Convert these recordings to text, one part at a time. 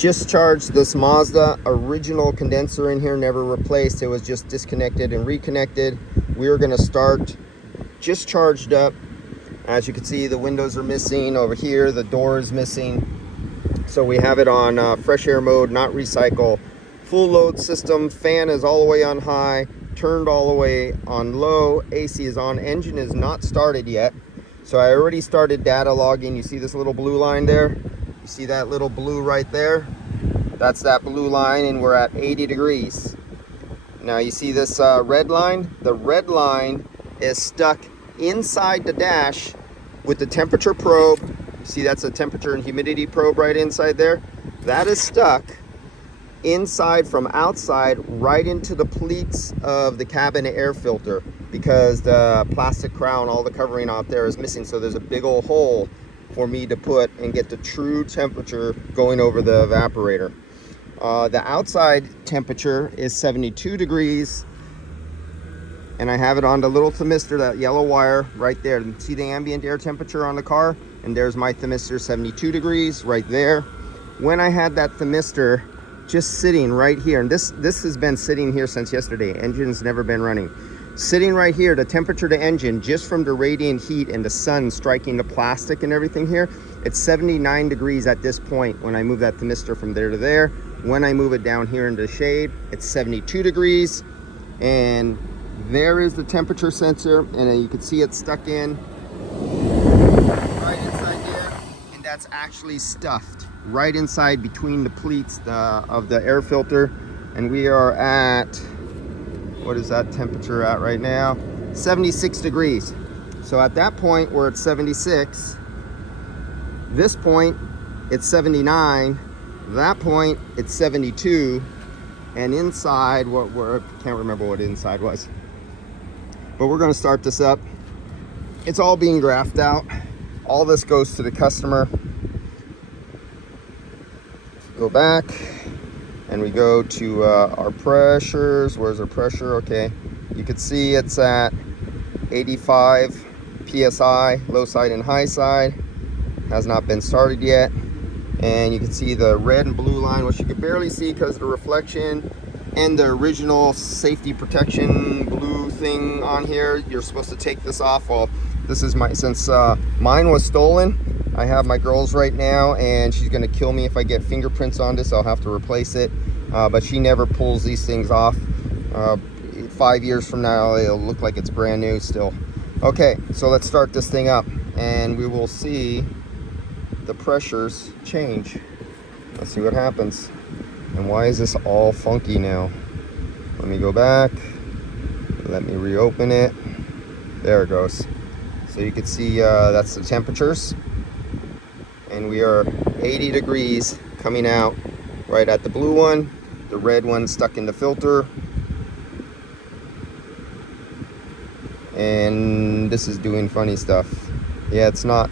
Just charged this Mazda original condenser in here, never replaced. It was just disconnected and reconnected. We are going to start. Just charged up. As you can see, the windows are missing over here. The door is missing. So we have it on fresh air mode, not recycle. Full load system. Fan is all the way on high, turned all the way on low. AC is on. Engine is not started yet. So I already started data logging. You see this little blue line there? You see that little blue right there? That's that blue line, and we're at 80 degrees. Now you see this red line? The red line is stuck inside the dash with the temperature probe. You see that's a temperature and humidity probe right inside there? That is stuck inside from outside right into the pleats of the cabin air filter, because the plastic crown, all the covering out there is missing. So there's a big old hole for me to put and get the true temperature going over the evaporator. The outside temperature is 72 degrees, and I have it on the little thermistor, that yellow wire right there. See the ambient air temperature on the car? And there's my thermistor, 72 degrees right there. When I had that thermistor just sitting right here, and this has been sitting here since yesterday, engine's never been running. Sitting right here, the temperature to engine, just from the radiant heat and the sun striking the plastic and everything here, it's 79 degrees at this point when I move that thermistor from there to there. When I move it down here into the shade, it's 72 degrees. And there is the temperature sensor, and you can see it stuck in right inside there, and that's actually stuffed right inside between the pleats of the air filter. And we are at, what is that temperature at right now? 76 degrees. So at that point we're at 76. This point it's 79. That point it's 72. And inside, can't remember what inside was, but we're going to start this up. It's all being graphed out. All this goes to the customer. Go back and we go to our pressures. Where's our pressure? Okay, you can see it's at 85 psi, low side and high side. Has not been started yet. And you can see the red and blue line, which you can barely see because of the reflection, and the original safety protection blue thing on here. You're supposed to take this off. Well, this is since mine was stolen, I have my girls right now, and she's gonna kill me if I get fingerprints on this. I'll have to replace it, but she never pulls these things off. 5 years from now, it'll look like it's brand new still. Okay, so let's start this thing up, and we will see the pressures change. Let's see what happens. And why is this all funky now? Let me go back. Let me reopen it. There it goes. So you can see that's the temperatures. And we are 80 degrees coming out right at the blue one. The red one stuck in the filter. And this is doing funny stuff. Yeah, it's not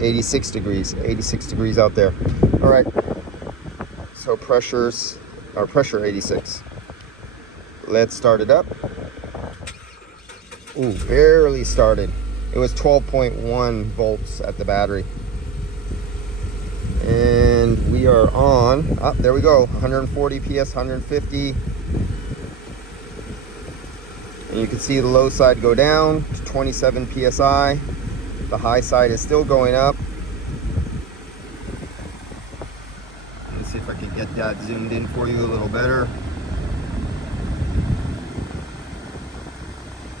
86 degrees. 86 degrees out there. All right. So pressure 86. Let's start it up. Ooh, barely started. It was 12.1 volts at the battery. And we are on, there we go, 140 PS, 150. And you can see the low side go down to 27 PSI. The high side is still going up. Let's see if I can get that zoomed in for you a little better.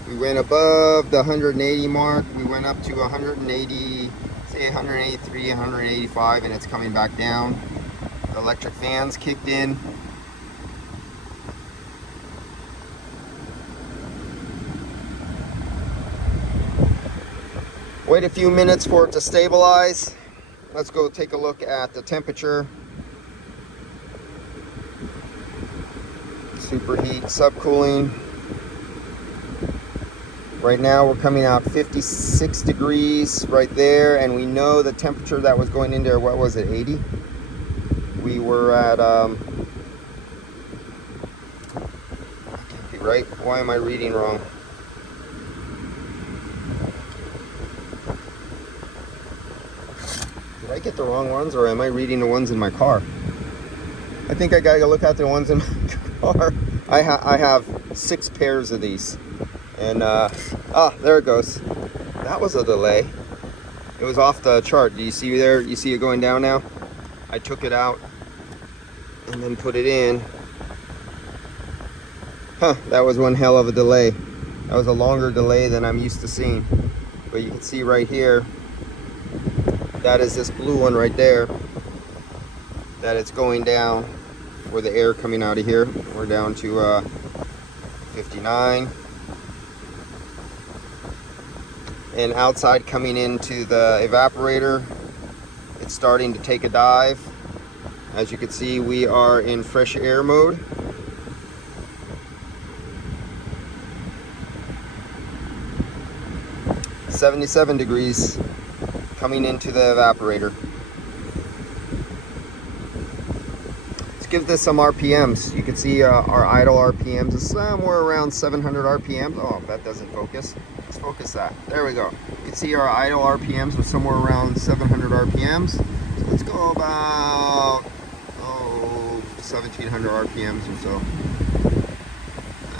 We went above the 180 mark. We went up to 180, say 183, 185, and it's coming back down. The electric fans kicked in. Wait a few minutes for it to stabilize. Let's go take a look at the temperature. Superheat, subcooling. Right now we're coming out 56 degrees right there, and we know the temperature that was going in there, what was it, 80? We were at, I can't be right. Why am I reading wrong? Did I get the wrong ones, or am I reading the ones in my car? I think I gotta look at the ones in my car. I have 6 pairs of these. And, there it goes. That was a delay. It was off the chart. Do you see there? You see it going down now? I took it out and then put it in. Huh, that was one hell of a delay. That was a longer delay than I'm used to seeing. But you can see right here, that is this blue one right there, that it's going down for the air coming out of here. We're down to 59. And outside coming into the evaporator, it's starting to take a dive. As you can see, we are in fresh air mode. $77 degrees coming into the evaporator. Let's give this some RPMs. You can see our idle RPMs is somewhere around 700 RPMs. Oh, that doesn't focus. Let's focus that. There we go. You can see our idle RPMs are somewhere around 700 RPMs. So let's go about 1700 RPMs or so.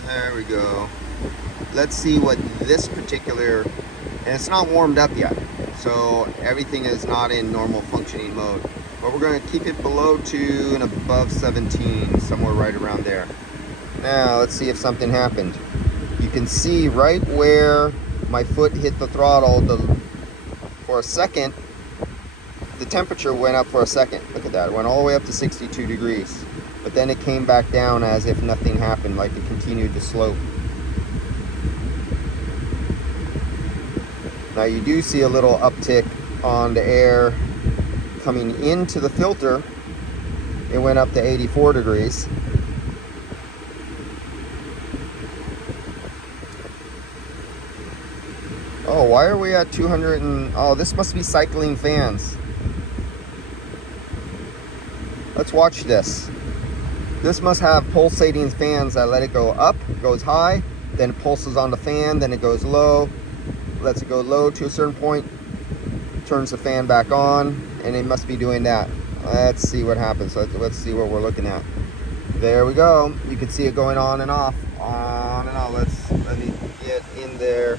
There we go. Let's see what this particular, and it's not warmed up yet, so everything is not in normal functioning mode. But we're going to keep it below 2 and above 17, somewhere right around there. Now let's see if something happened. You can see right where my foot hit the throttle, for a second, the temperature went up for a second. Look at that, it went all the way up to 62 degrees. But then it came back down as if nothing happened, like it continued to slope. Now you do see a little uptick on the air coming into the filter. It went up to 84 degrees. Oh, why are we at 200 and... Oh, this must be cycling fans. Let's watch this. This must have pulsating fans that let it go up, goes high, then it pulses on the fan, then it goes low, lets it go low to a certain point, turns the fan back on, and it must be doing that. Let's see what happens. Let's see what we're looking at. There we go. You can see it going on and off, on and off. Let me get in there.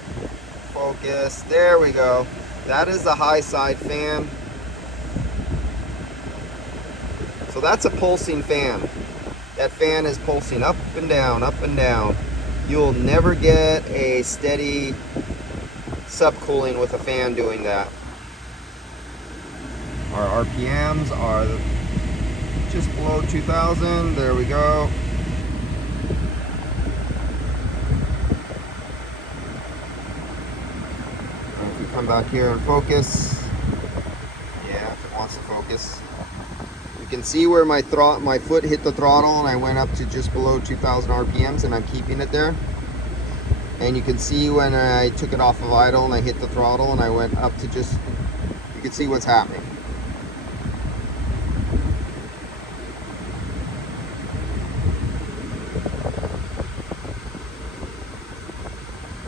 Focus. There we go. That is the high side fan. So that's a pulsing fan. That fan is pulsing up and down, up and down. You'll never get a steady subcooling with a fan doing that. Our RPMs are just below 2000. There we go. If we come back here and focus, yeah, if it wants to focus. You can see where my foot hit the throttle and I went up to just below 2000 RPMs, and I'm keeping it there. And you can see when I took it off of idle and I hit the throttle and I went up to just, you can see what's happening.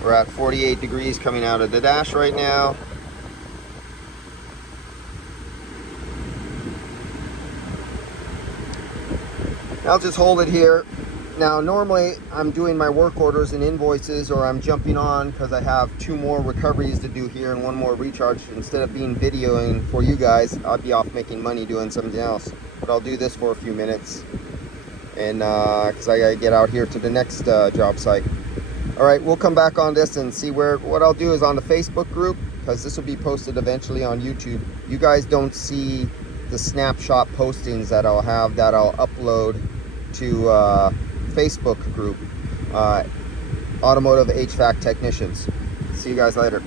We're at 48 degrees coming out of the dash right now. I'll just hold it here. Now normally I'm doing my work orders and invoices, or I'm jumping on because I have 2 more recoveries to do here and 1 more recharge. Instead of being videoing for you guys, I'll be off making money doing something else. But I'll do this for a few minutes, and because I gotta get out here to the next job site. All right, we'll come back on this and see what I'll do is on the Facebook group, because this will be posted eventually on YouTube. You guys don't see the snapshot postings that I'll have, that I'll upload to Facebook group, Automotive HVAC Technicians. See you guys later.